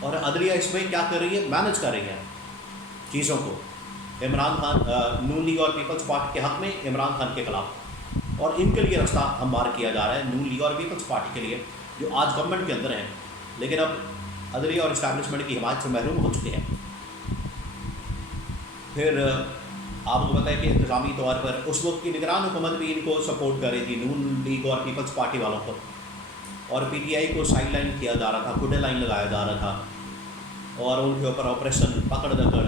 اور عدلیہ اس میں کیا کر رہی ہے؟ مینج کر رہی ہے چیزوں کو. عمران خان نون لیگ اور پیپلز پارٹی کے حق میں، عمران خان کے خلاف، اور ان کے لیے راستہ ہموار کیا جا رہا ہے نون لیگ اور پیپلز پارٹی کے لیے جو آج گورنمنٹ کے اندر ہیں لیکن اب عدلیہ اور اسٹیبلشمنٹ کی حمایت سے محروم ہو چکے ہیں. پھر آپ کو پتہ ہے کہ انتظامی طور پر اس وقت کی نگران حکومت بھی ان کو سپورٹ کر رہی تھی، نون لیگ اور پیپلز پارٹی والوں کو، اور پی ٹی آئی کو سائڈ لائن کیا جا رہا تھا، کوڈے لائن لگایا جا رہا تھا، اور ان کے اوپر آپریشن پکڑ دکڑ،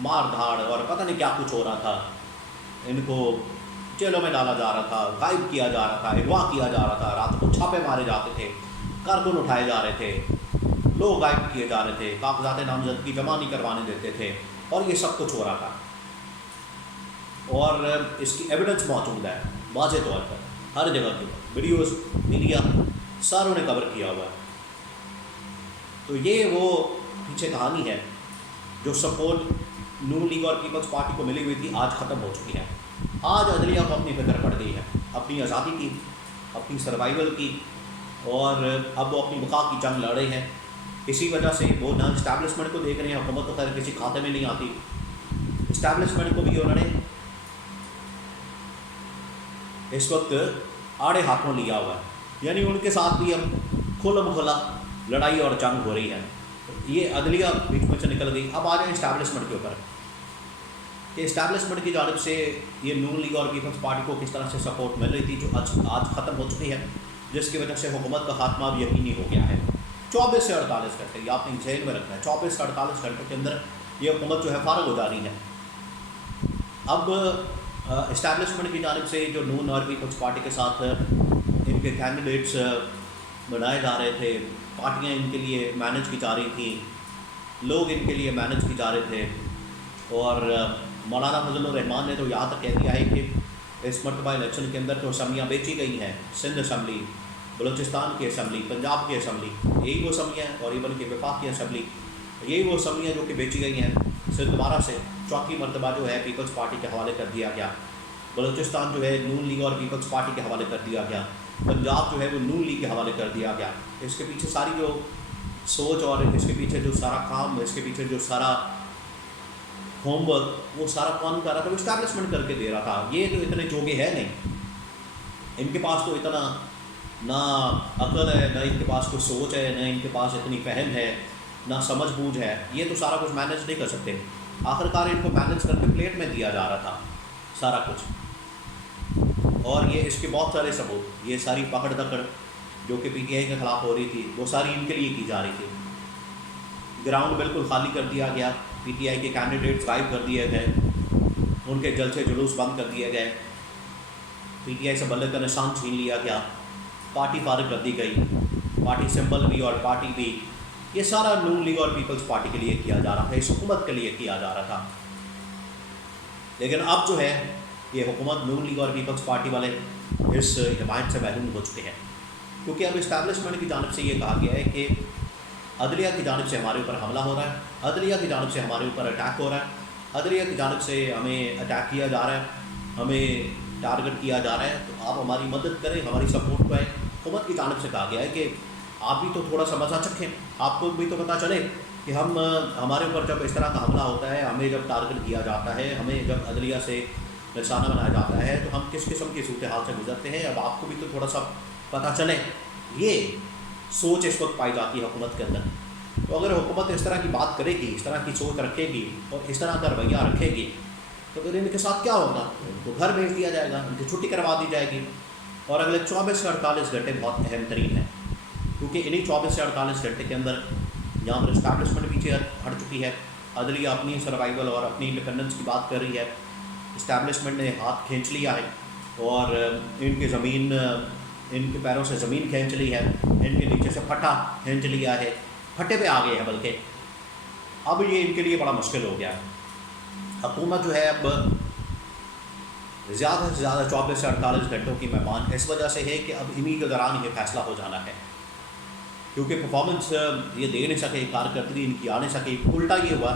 مار دھاڑ اور پتہ نہیں کیا کچھ ہو رہا تھا. ان کو جیلوں میں ڈالا جا رہا تھا، غائب کیا جا رہا تھا، اغوا کیا جا رہا تھا، رات کو چھاپے مارے جاتے تھے، کارکن اٹھائے جا رہے تھے، لوگ غائب کیے جا رہے تھے، کاغذات نامزدگی جمع نہیں کروانے دیتے تھے، اور یہ سب کچھ ہو رہا تھا. اور اس کی ایویڈنس موجود ہے واضح طور پر ہر جگہ کی ویڈیوز، میڈیا ساروں نے کور کیا ہوا ہے. تو یہ وہ پیچھے کہانی ہے جو سپورٹ نون لیگ اور پیپلز پارٹی کو ملی ہوئی تھی، آج ختم ہو چکی ہے. آج عدلیہ کو اپنی فکر پڑ گئی ہے، اپنی آزادی کی، اپنی سروائیول کی، اور اب وہ اپنی بقا کی جنگ لڑ رہے ہیں. اسی وجہ سے وہ نہ اسٹیبلشمنٹ کو دیکھ رہے ہیں، حکومت تو خیر کسی کھاتے میں نہیں آتی، اسٹیبلشمنٹ کو بھی انہوں نے اس وقت آڑے ہاتھوں لیا ہوا ہے. یعنی ان کے ساتھ بھی اب کھلم کھلا لڑائی اور جنگ ہو رہی ہے. یہ عدلیہ بیچ میں سے نکل گئی. اب آ جائیں اسٹیبلشمنٹ کے اوپر کہ اسٹیبلشمنٹ کی جانب سے یہ نون لیگ اور پیپلز پارٹی کو کس طرح سے سپورٹ مل رہی تھی جو آج ختم ہو چکی ہے، جس کی وجہ سے حکومت کا خاتمہ اب یقینی ہو گیا ہے. 24 سے 48 گھنٹے یہ آپ نے ذہن میں رکھنا ہے، 24 سے 48 گھنٹے کے اندر یہ حکومت جو ہے فارغ ہو جا رہی ہے. اب اسٹیبلشمنٹ کی جانب سے جو نون اور پیپلز پارٹی کے ساتھ ان کے کینڈیڈیٹس بنائے جا رہے تھے، پارٹیاں ان کے لیے مینج کی جا رہی تھیں، لوگ ان کے لیے مینج کی جا رہے تھے. اور مولانا فضل الرحمان نے تو یہاں تک کہہ دیا ہے کہ اس مرتبہ الیکشن کے اندر تو اسمبلیاں بیچی گئی ہیں، سندھ اسمبلی، بلوچستان کی اسمبلی، پنجاب کی اسمبلی، یہی وہ اسمبلیاں ہیں، اور ایون کہ وفاق کی اسمبلی، یہی وہ اسمبلیاں جو کہ بیچی گئی ہیں. صرف دوبارہ سے چوتھی مرتبہ جو ہے پیپلز پارٹی کے حوالے کر دیا گیا. بلوچستان جو ہے نون لیگ اور پیپلز پارٹی کے حوالے کر دیا گیا. پنجاب جو ہے وہ نون لیگ کے حوالے کر دیا گیا. اس کے پیچھے ساری جو سوچ اور اس کے پیچھے جو سارا کام، اس کے پیچھے جو سارا ہوم ورک، وہ سارا کون کر رہا تھا؟ وہ اسٹیبلشمنٹ کر کے دے رہا تھا. یہ تو اتنے جوگے ہے نہیں، ان کے پاس تو اتنا نہ عقل ہے، نہ ان کے پاس کوئی سوچ ہے، نہ ان کے پاس اتنی فہم ہے، نہ سمجھ بوجھ ہے. یہ تو سارا کچھ مینیج نہیں کر سکتے. آخرکار ان کو مینیج کر کے پلیٹ میں دیا جا رہا تھا سارا کچھ. اور یہ اس کے بہت سارے ثبوت، یہ ساری پکڑ دکڑ جو کہ پی ٹی آئی کے خلاف ہو رہی تھی، وہ ساری ان کے لیے کی جا رہی تھی. گراؤنڈ بالکل خالی کر دیا گیا، پی ٹی آئی کے کینڈیڈیٹس غائب کر دیے گئے، ان کے جلسے جلوس بند کر دیے گئے، پی ٹی آئی سے بلے کا نشان چھین لیا گیا، پارٹی فارغ کر دی گئی، پارٹی سمبل بھی اور پارٹی بھی. یہ سارا نون لیگ اور پیپلز پارٹی کے لیے کیا جا رہا تھا، اس حکومت کے لیے کیا جا رہا تھا. لیکن اب جو ہے یہ حکومت نون لیگ اور پیپلز پارٹی والے اس حمایت سے محروم ہو چکے ہیں، کیونکہ اب اسٹیبلشمنٹ کی جانب سے یہ کہا گیا ہے کہ عدلیہ کی جانب سے ہمارے اوپر حملہ ہو رہا ہے، عدلیہ کی جانب سے ہمارے اوپر اٹیک ہو رہا ہے، عدلیہ کی جانب سے ہمیں اٹیک کیا جا رہا ہے، ہمیں ٹارگٹ کیا جا رہا ہے، تو آپ ہماری مدد کریں، ہماری سپورٹ کریں. حکومت کی جانب سے کہا گیا ہے کہ آپ بھی تو تھوڑا سا مزہ چکھیں، آپ کو بھی تو پتہ چلے کہ ہمارے اوپر جب اس طرح کا حملہ ہوتا ہے، ہمیں جب ٹارگٹ کیا جاتا ہے، ہمیں جب عدلیہ سے نشانہ بنایا جاتا ہے، تو ہم کس قسم کی صورتحال سے گزرتے ہیں. اب آپ کو بھی تو تھوڑا سا پتہ چلے. یہ سوچ اس وقت پائی جاتی ہے حکومت کے اندر. تو اگر حکومت اس طرح کی بات کرے گی، اس طرح کی سوچ رکھے گی اور اس طرح کا رویہ رکھے گی، تو پھر ان کے ساتھ کیا ہوگا؟ ان کو گھر بھیج دیا جائے گا، ان کی چھٹی کروا دی جائے گی. اور اگلے 24 سے 48 گھنٹے بہت اہم ترین ہیں، کیونکہ انہی 24 سے 48 گھنٹے کے اندر یہاں پر اسٹیبلشمنٹ پیچھے ہٹ چکی ہے. عدلیہ اپنی سروائیول اور اپنی انڈیپینڈنس کی بات کر رہی ہے. اسٹیبلشمنٹ نے ہاتھ کھینچ لیا ہے اور ان کی زمین، ان کے پیروں سے زمین کھینچ لی ہے، ان کے نیچے سے پھٹا کھینچ لیا ہے، پھٹے پہ آ گئے ہیں. بلکہ اب یہ ان کے لیے بڑا مشکل ہو گیا ہے. حکومت جو ہے اب زیادہ سے زیادہ 24 سے 48 گھنٹوں کی مہمان اس وجہ سے ہے کہ اب انہی کے دوران یہ فیصلہ ہو جانا ہے، کیونکہ پرفارمنس یہ دے نہیں سکے، کارکردگی ان کی آ نہیں سکی. الٹا یہ ہوا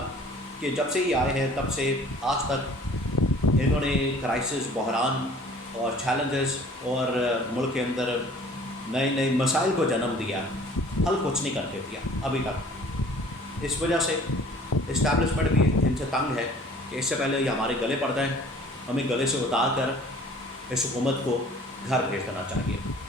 کہ جب سے یہ آئے ہیں تب سے آج تک انہوں نے کرائسس، بحران اور چیلنجز اور ملک کے اندر نئے نئے مسائل کو جنم دیا، حل کچھ نہیں کر کے دیا ابھی تک. اس وجہ سے اسٹیبلشمنٹ بھی ان سے تنگ ہے کہ اس سے پہلے یہ ہمارے گلے پڑ جائیں، ہمیں گلے سے اتار کر اس حکومت کو گھر بھیج دینا چاہیے۔